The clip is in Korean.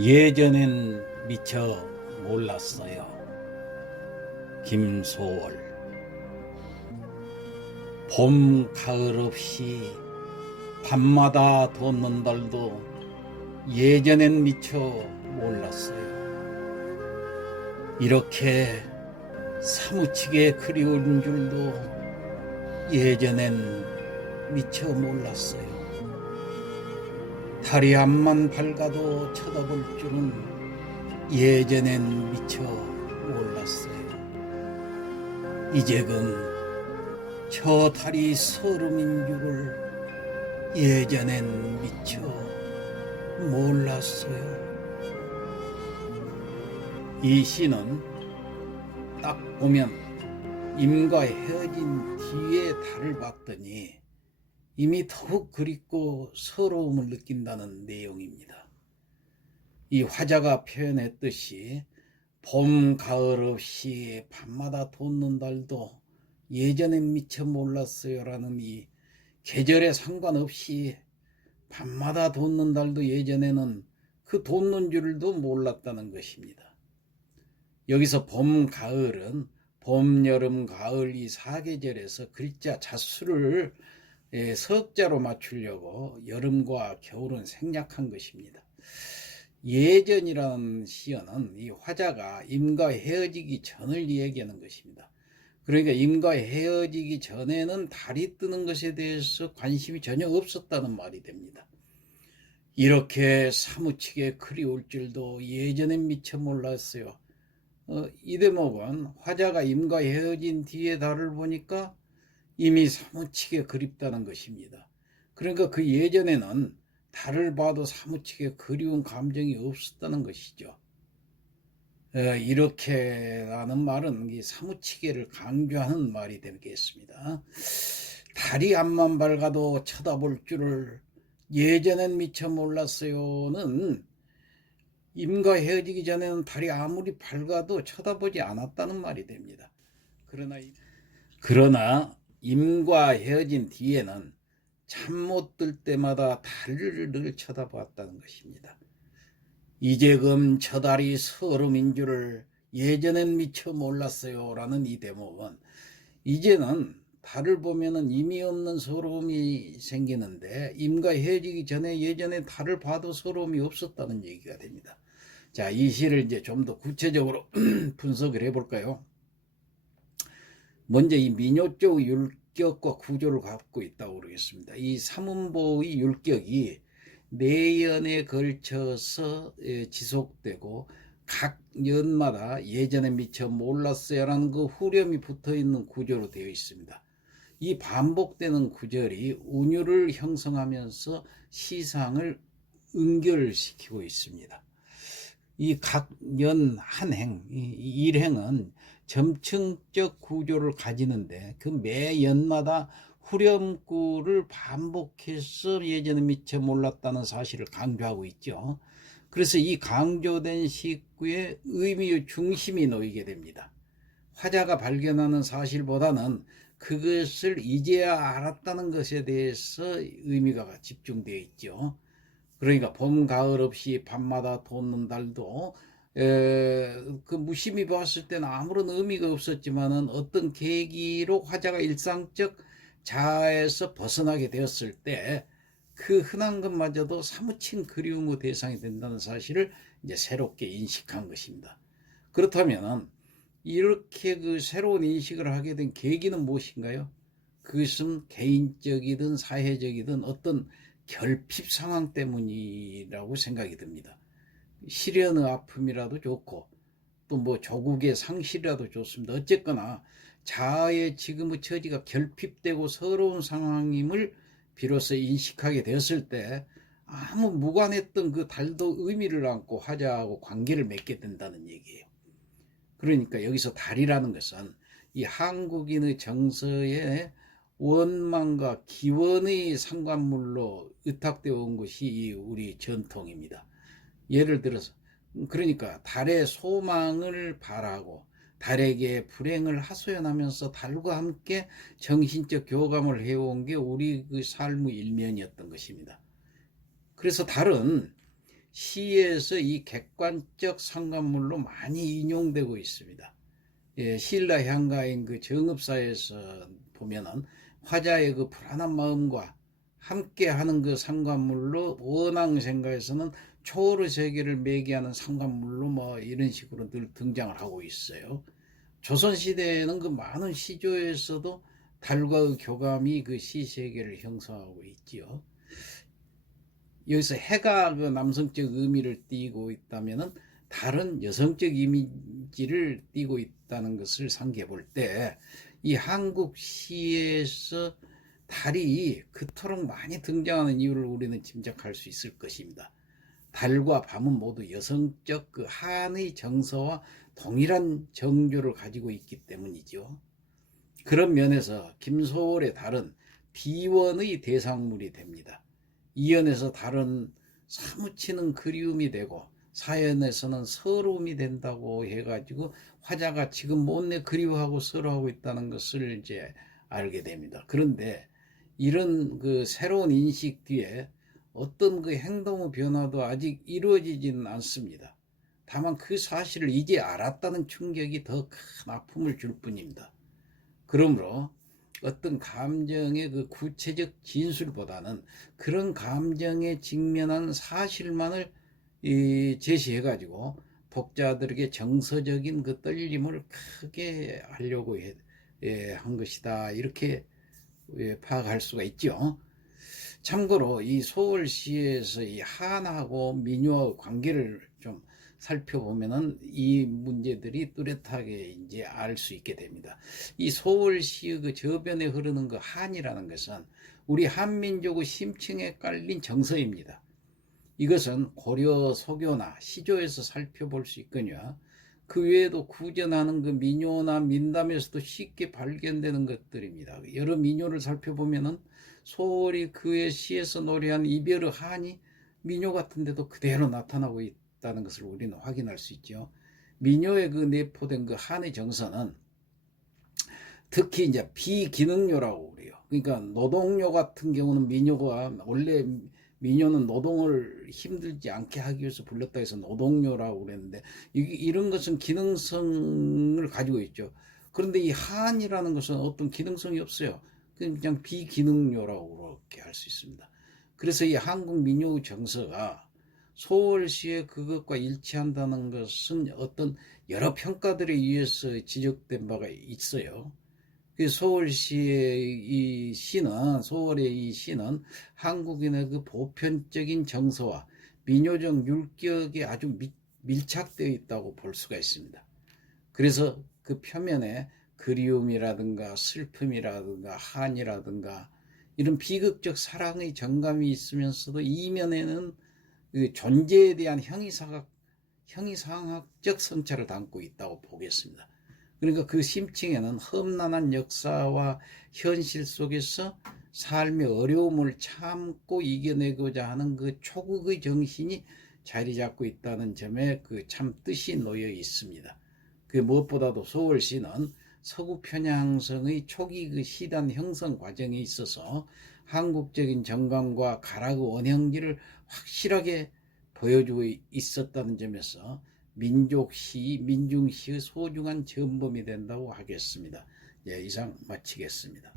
예전엔 미처 몰랐어요. 김소월. 봄, 가을 없이 밤마다 돋는 달도 예전엔 미처 몰랐어요. 이렇게 사무치게 그리운 줄도 예전엔 미처 몰랐어요. 달이 앞만 밝아도 쳐다볼 줄은 예전엔 미처 몰랐어요. 이제금 저 달이 서름인 줄을 예전엔 미처 몰랐어요. 이 시는 딱 보면 임과 헤어진 뒤에 달을 봤더니 이미 더욱 그립고 서러움을 느낀다는 내용입니다. 이 화자가 표현했듯이 봄, 가을 없이 밤마다 돋는 달도 예전엔 미처 몰랐어요라는 이 계절에 상관없이 밤마다 돋는 달도 예전에는 그 돋는 줄도 몰랐다는 것입니다. 여기서 봄, 가을은 봄, 여름, 가을 이 사계절에서 글자 자수를 석자로 맞추려고 여름과 겨울은 생략한 것입니다. 예전이라는 시어는 이 화자가 임과 헤어지기 전을 얘기하는 것입니다. 그러니까 임과 헤어지기 전에는 달이 뜨는 것에 대해서 관심이 전혀 없었다는 말이 됩니다. 이렇게 사무치게 그리울 줄도 예전엔 미처 몰랐어요. 이 대목은 화자가 임과 헤어진 뒤에 달을 보니까 이미 사무치게 그립다는 것입니다. 그러니까 그 예전에는 달을 봐도 사무치게 그리운 감정이 없었다는 것이죠. 이렇게라는 말은 사무치게를 강조하는 말이 되겠습니다. 달이 앞만 밝아도 쳐다볼 줄을 예전엔 미처 몰랐어요는 임과 헤어지기 전에는 달이 아무리 밝아도 쳐다보지 않았다는 말이 됩니다. 그러나 임과 헤어진 뒤에는 잠 못 들 때마다 달을 늘 쳐다보았다는 것입니다. 이제금 저 달이 서름인 줄을 예전엔 미처 몰랐어요 라는 이 대목은 이제는 달을 보면은 의미 없는 서러움이 생기는데 임과 헤어지기 전에 예전에 달을 봐도 서러움이 없었다는 얘기가 됩니다. 자, 이 시를 이제 좀 더 구체적으로 분석을 해볼까요? 먼저 이 민요 쪽 율격과 구조를 갖고 있다고 그러겠습니다. 이 삼음보의 율격이 네 연에 걸쳐서 지속되고 각 연마다 예전에 미처 몰랐어요라는 그 후렴이 붙어있는 구조로 되어 있습니다. 이 반복되는 구절이 운율을 형성하면서 시상을 응결시키고 있습니다. 이 각 연 한 행, 이 일행은 점층적 구조를 가지는데 그 매 연마다 후렴구를 반복해서 예전에 미처 몰랐다는 사실을 강조하고 있죠. 그래서 이 강조된 시구에 의미의 중심이 놓이게 됩니다. 화자가 발견하는 사실보다는 그것을 이제야 알았다는 것에 대해서 의미가 집중되어 있죠. 그러니까 봄, 가을 없이 밤마다 돋는 달도 그 무심히 봤을 때는 아무런 의미가 없었지만은 어떤 계기로 화자가 일상적 자아에서 벗어나게 되었을 때 그 흔한 것마저도 사무친 그리움의 대상이 된다는 사실을 이제 새롭게 인식한 것입니다. 그렇다면 이렇게 그 새로운 인식을 하게 된 계기는 무엇인가요? 그것은 개인적이든 사회적이든 어떤 결핍 상황 때문이라고 생각이 듭니다. 시련의 아픔이라도 좋고 또 뭐 조국의 상실이라도 좋습니다. 어쨌거나 자아의 지금의 처지가 결핍되고 서러운 상황임을 비로소 인식하게 되었을 때 아무 무관했던 그 달도 의미를 안고 화자하고 관계를 맺게 된다는 얘기예요. 그러니까 여기서 달이라는 것은 이 한국인의 정서의 원망과 기원의 상관물로 의탁되어 온 것이 우리 전통입니다. 예를 들어서 그러니까 달의 소망을 바라고 달에게 불행을 하소연하면서 달과 함께 정신적 교감을 해온 게 우리 그 삶의 일면이었던 것입니다. 그래서 달은 시에서 이 객관적 상관물로 많이 인용되고 있습니다. 예, 신라 향가인 그 정읍사에서 보면은 화자의 그 불안한 마음과 함께하는 그 상관물로 원앙생가에서는 초월의 세계를 매개하는 상관물로 뭐 이런 식으로 늘 등장을 하고 있어요. 조선시대에는 그 많은 시조에서도 달과의 교감이 그 시세계를 형성하고 있지요. 여기서 해가 그 남성적 의미를 띠고 있다면은 다른 여성적 이미지를 띠고 있다는 것을 상기해 볼 때 이 한국 시에서 달이 그토록 많이 등장하는 이유를 우리는 짐작할 수 있을 것입니다. 달과 밤은 모두 여성적 그 한의 정서와 동일한 정조를 가지고 있기 때문이죠. 그런 면에서 김소월의 달은 비원의 대상물이 됩니다. 이연에서 달은 사무치는 그리움이 되고 사연에서는 서러움이 된다고 해가지고 화자가 지금 못내 그리워하고 서러워하고 있다는 것을 이제 알게 됩니다. 그런데 이런 그 새로운 인식 뒤에 어떤 그 행동의 변화도 아직 이루어지지는 않습니다. 다만 그 사실을 이제 알았다는 충격이 더 큰 아픔을 줄 뿐입니다. 그러므로 어떤 감정의 그 구체적 진술보다는 그런 감정에 직면한 사실만을 제시해가지고 독자들에게 정서적인 그 떨림을 크게 하려고 한 것이다. 이렇게 파악할 수가 있죠. 참고로 이 소월시에서 이 한하고 민요의 관계를 좀 살펴보면은 이 문제들이 뚜렷하게 이제 알 수 있게 됩니다. 이 소월시의 그 저변에 흐르는 그 한이라는 것은 우리 한민족의 심층에 깔린 정서입니다. 이것은 고려 소교나 시조에서 살펴볼 수 있거니와 그 외에도 구전하는 그 민요나 민담에서도 쉽게 발견되는 것들입니다. 여러 민요를 살펴보면은 소월이 그의 시에서 노래한 이별의 한이 민요 같은 데도 그대로 나타나고 있다는 것을 우리는 확인할 수 있죠. 민요에 그 내포된 그 한의 정서는 특히 이제 비기능요라고 그래요. 그러니까 노동요 같은 경우는 민요가 원래 민요는 노동을 힘들지 않게 하기 위해서 불렀다 해서 노동요라고 그랬는데 이런 것은 기능성을 가지고 있죠. 그런데 이 한이라는 것은 어떤 기능성이 없어요. 그냥 비기능요라고 그렇게 할 수 있습니다. 그래서 이 한국 민요 정서가 소월시의 그것과 일치한다는 것은 어떤 여러 평가들에 의해서 지적된 바가 있어요. 소월시의 이 시는 소월의 이 시는 한국인의 그 보편적인 정서와 민요적 율격이 아주 밀착되어 있다고 볼 수가 있습니다. 그래서 그 표면에 그리움이라든가 슬픔이라든가 한이라든가 이런 비극적 사랑의 정감이 있으면서도 이면에는 그 존재에 대한 형이상학적 성찰을 담고 있다고 보겠습니다. 그러니까 그 심층에는 험난한 역사와 현실 속에서 삶의 어려움을 참고 이겨내고자 하는 그 초국의 정신이 자리 잡고 있다는 점에 그 참 뜻이 놓여 있습니다. 그 무엇보다도 소월시는 서구 편향성의 초기 그 시단 형성 과정에 있어서 한국적인 정감과 가락의 원형지를 확실하게 보여주고 있었다는 점에서 민족시, 민중시의 소중한 전범이 된다고 하겠습니다. 예, 이상 마치겠습니다.